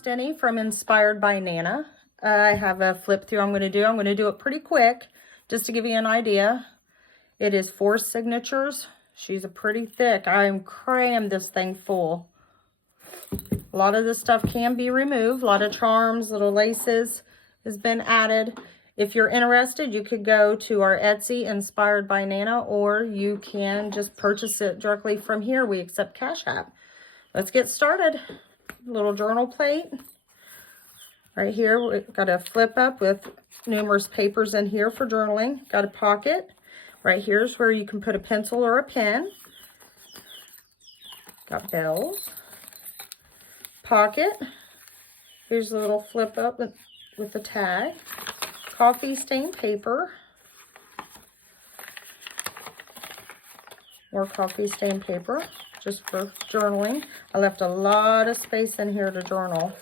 missed any from Inspired by Nana. I have a flip through I'm going to do. I'm going to do it pretty quick just to give you an idea. It is 4 signatures. She's a pretty thick. I'm crammed this thing full. A lot of this stuff can be removed. A lot of charms, little laces has been added. If you're interested, you could go to our Etsy, Inspired by Nana, or you can just purchase it directly from here. We accept Cash App. Let's get started. Little journal plate. Right here, we've got a flip up with numerous papers in here for journaling. Got a pocket. Right here's where you can put a pencil or a pen. Got bells. Pocket. Here's a little flip up with the tag. Coffee stain paper. More coffee stain paper, just for journaling. I left a lot of space in here to journal.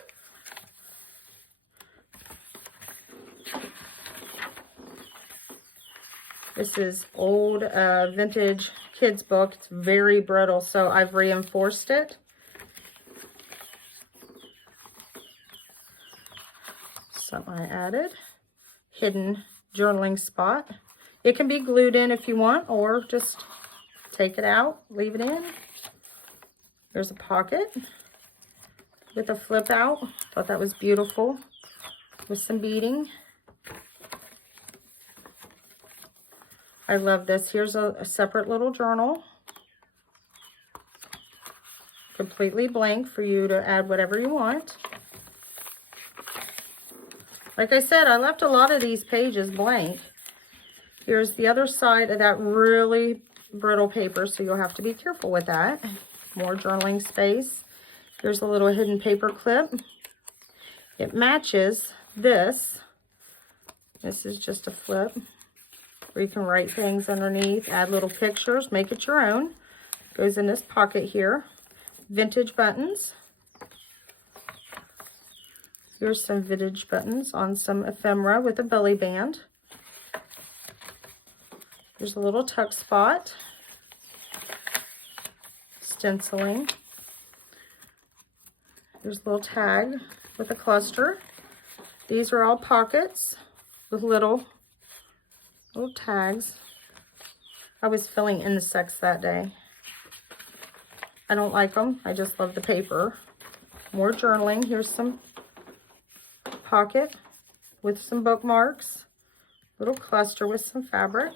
This is old vintage kids book. It's very brittle, so I've reinforced it. Something I added. Hidden journaling spot. It can be glued in if you want, or just take it out, leave it in. There's a pocket with a flip out. Thought that was beautiful with some beading. I love this. Here's a separate little journal. Completely blank for you to add whatever you want. Like I said, I left a lot of these pages blank. Here's the other side of that really brittle paper, so you'll have to be careful with that. More journaling space. Here's a little hidden paper clip. It matches this. This is just a flip where you can write things underneath, add little pictures, make it your own. Goes in this pocket here. Vintage buttons. Here's some vintage buttons on some ephemera with a belly band. There's a little tuck spot. Stenciling. There's a little tag with a cluster. These are all pockets with little tags. I was filling insects that day. I don't like them. I just love the paper. More journaling. Here's some pocket with some bookmarks. Little cluster with some fabric.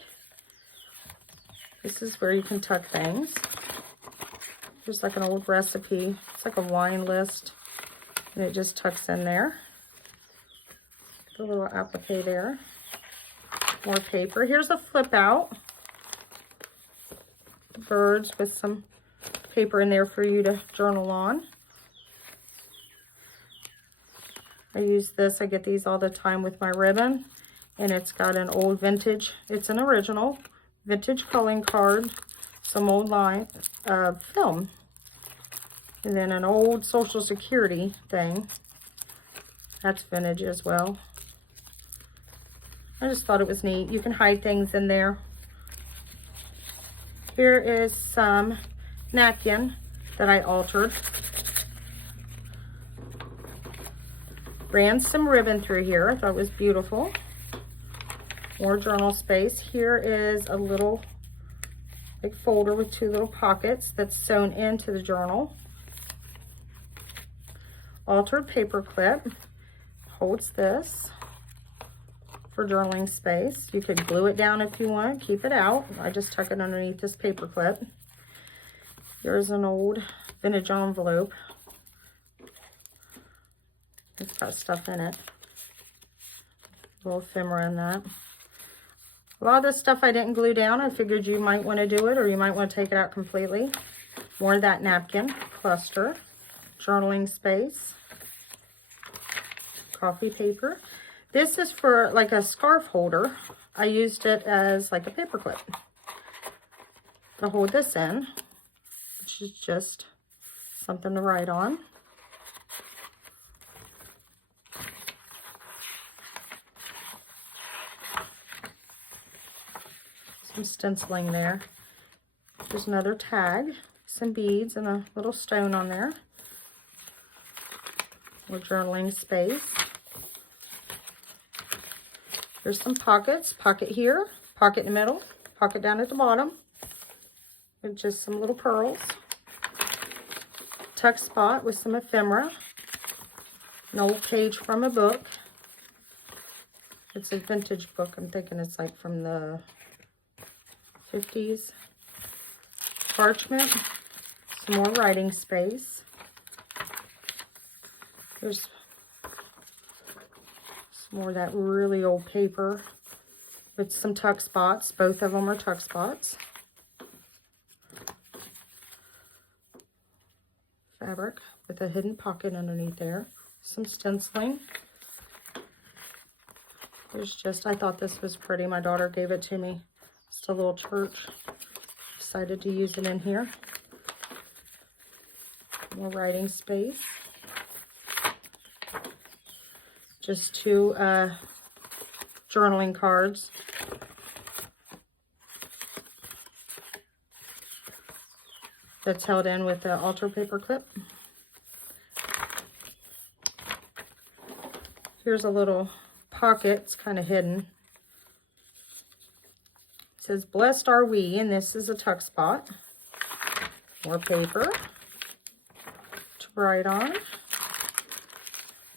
This is where you can tuck things. There's like an old recipe. It's like a wine list. And it just tucks in there. Put a little applique there. More paper. Here's a flip out. Birds with some paper in there for you to journal on. I use this. I get these all the time with my ribbon. And it's got an old vintage. It's an original vintage calling card. Some old line film. And then an old Social Security thing. That's vintage as well. I just thought it was neat. You can hide things in there. Here is some napkin that I altered. Ran some ribbon through here. I thought it was beautiful. More journal space. Here is a little big folder with 2 little pockets that's sewn into the journal. Altered paper clip. Holds this for journaling space. You could glue it down if you want. Keep it out. I just tuck it underneath this paper clip. Here's an old vintage envelope. It's got stuff in it. A little ephemera in that. A lot of this stuff I didn't glue down. I figured you might want to do it, or you might want to take it out completely. More of that napkin cluster. Journaling space. Coffee paper. This is for like a scarf holder. I used it as like a paper clip to hold this in, which is just something to write on. Some stenciling there. There's another tag, some beads, and a little stone on there. More journaling space. There's some pockets. Pocket here, pocket in the middle, pocket down at the bottom. With just some little pearls. Tuck spot with some ephemera. An old page from a book. It's a vintage book. I'm thinking it's like from the 50s. Parchment. Some more writing space. There's some more of that really old paper with some tuck spots. Both of them are tuck spots. Fabric with a hidden pocket underneath there. Some stenciling. There's just, I thought this was pretty. My daughter gave it to me. Just a little church. Decided to use it in here. More writing space. Just two journaling cards. That's held in with the altar paper clip. Here's a little pocket. It's kind of hidden. It says, "Blessed are we," and this is a tuck spot. More paper to write on.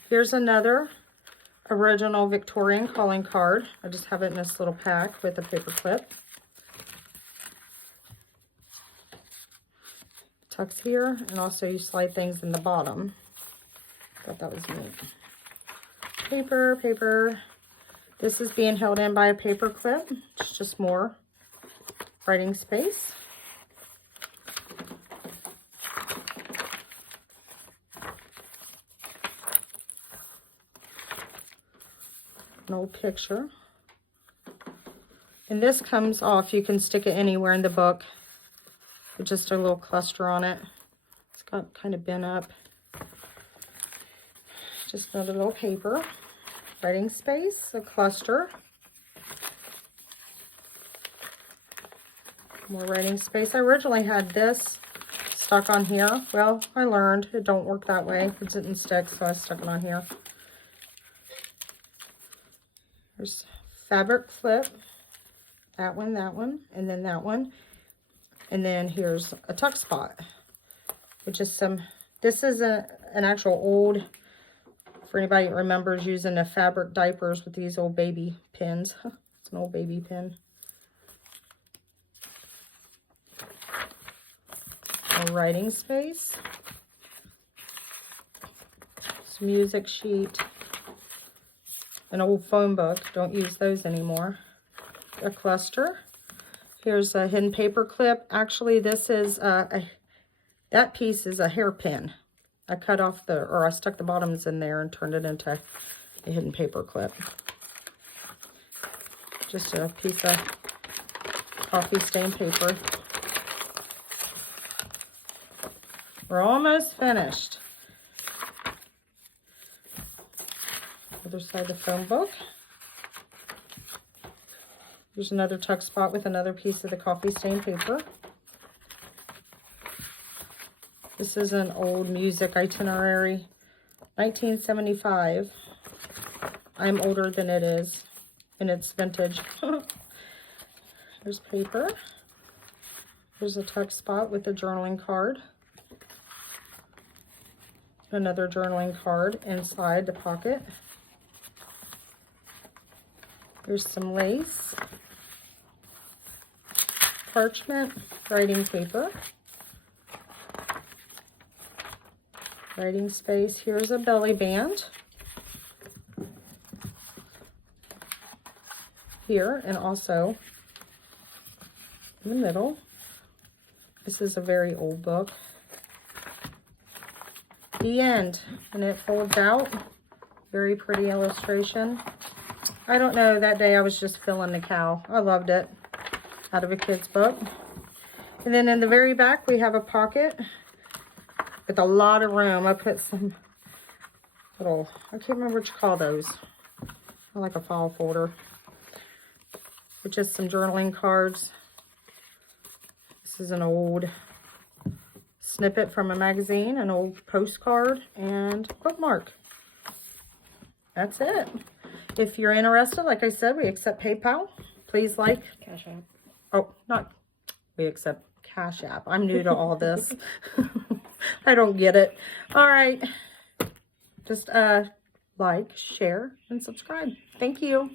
Here's another original Victorian calling card. I just have it in this little pack with a paper clip. Tucks here, and also you slide things in the bottom. Thought that was neat. Paper, paper. This is being held in by a paper clip. It's just more writing space. An old picture. And this comes off. You can stick it anywhere in the book with just a little cluster on it. It's got kind of bent up. Just another little paper. Writing space, a cluster. More writing space. I originally had this stuck on here. Well, I learned it don't work that way. It didn't stick, so I stuck it on here. There's fabric clip. That one, and then that one. And then here's a tuck spot, which is some, this is an actual old, for anybody that remembers using the fabric diapers with these old baby pins. It's an old baby pin. A writing space. Some music sheet. An old phone book. Don't use those anymore. A cluster. Here's a hidden paper clip. Actually, this is that piece is a hairpin. I cut off I stuck the bottoms in there and turned it into a hidden paper clip. Just a piece of coffee stain paper. We're almost finished. Other side of the phone book. There's another tuck spot with another piece of the coffee stain paper. This is an old music itinerary, 1975. I'm older than it is, and it's vintage. There's paper. There's a tuck spot with a journaling card. Another journaling card inside the pocket. There's some lace. Parchment, writing paper. Writing space. Here's a belly band. Here, and also in the middle. This is a very old book. The End, and it folds out. Very pretty illustration. I don't know, that day I was just filling the cow. I loved it. Out of a kid's book. And then in the very back we have a pocket with a lot of room. I put some little, I can't remember what you call those. I like a file folder. With just some journaling cards. This is an old snippet from a magazine, an old postcard, and bookmark. that's it. If you're interested, like I said, we accept PayPal. Please like. Cash App. Oh, not. We accept Cash App. I'm new to all this. I don't get it. All right. Just like, share, and subscribe. Thank you.